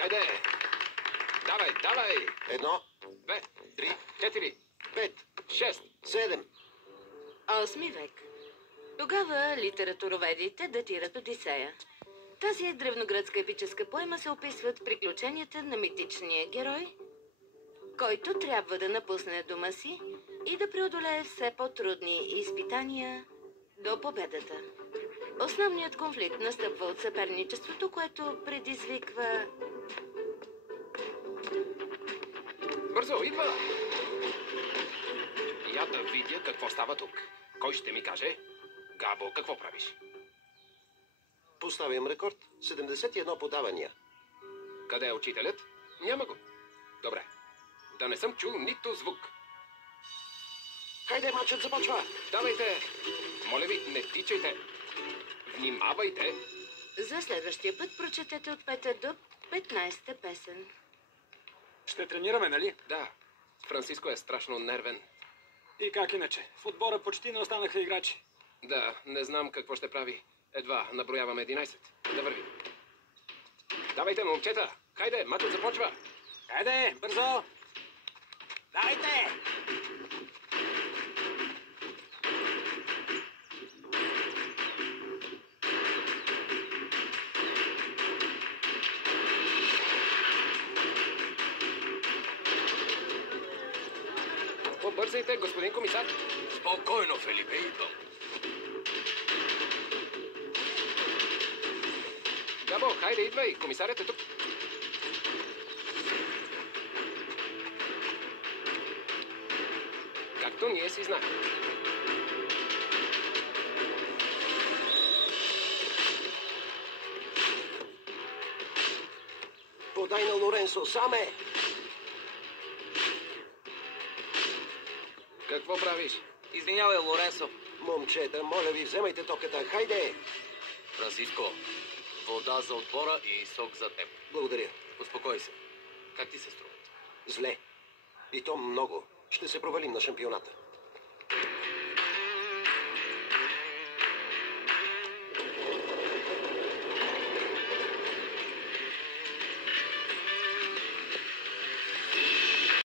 Хайде! Давай, давай! 1, 2, 3, 4, 5, 6. 7. 8 век. Тогава литературоведите датират Одисея. Тази древногръцка епическа поема се описват приключенията на митичния герой, който трябва да напусне дома си и да преодолее все по-трудни изпитания до победата. Основният конфликт настъпва от съперничеството, което предизвиква... Бързо, идва! Я да видя какво става тук. Кой ще ми каже? Габо, какво правиш? Поставям рекорд. 71 подавания. Къде е учителят? Няма го. Добре. Да не съм чул нито звук. Хайде, мачът започва! Давайте! Моля ви, не тичайте! Внимавайте! За следващия път прочетете от 5 до 15 песен. Ще тренираме, нали? Да, Франциско е страшно нервен. И как иначе? В отбора почти не останаха играчи. Да, не знам какво ще прави. Едва наброяваме 11. Да върви. Давайте, момчета! Хайде, мачът започва! Хайде, бързо! Дайте! Побързайте, господин комисар! Спокойно, Фелипе, идвам. Габо, хайде, идвай! Комисарят е тук! Както ние си знаем. Подай на Лоренсо, саме! Какво правиш? Извинявай, Лоренсо. Момчета, моля ви, вземайте токата. Хайде! Франциско, вода за отбора и сок за теб. Благодаря. Успокой се. Как ти се струва? Зле. И то много. Ще се провалим на шампионата.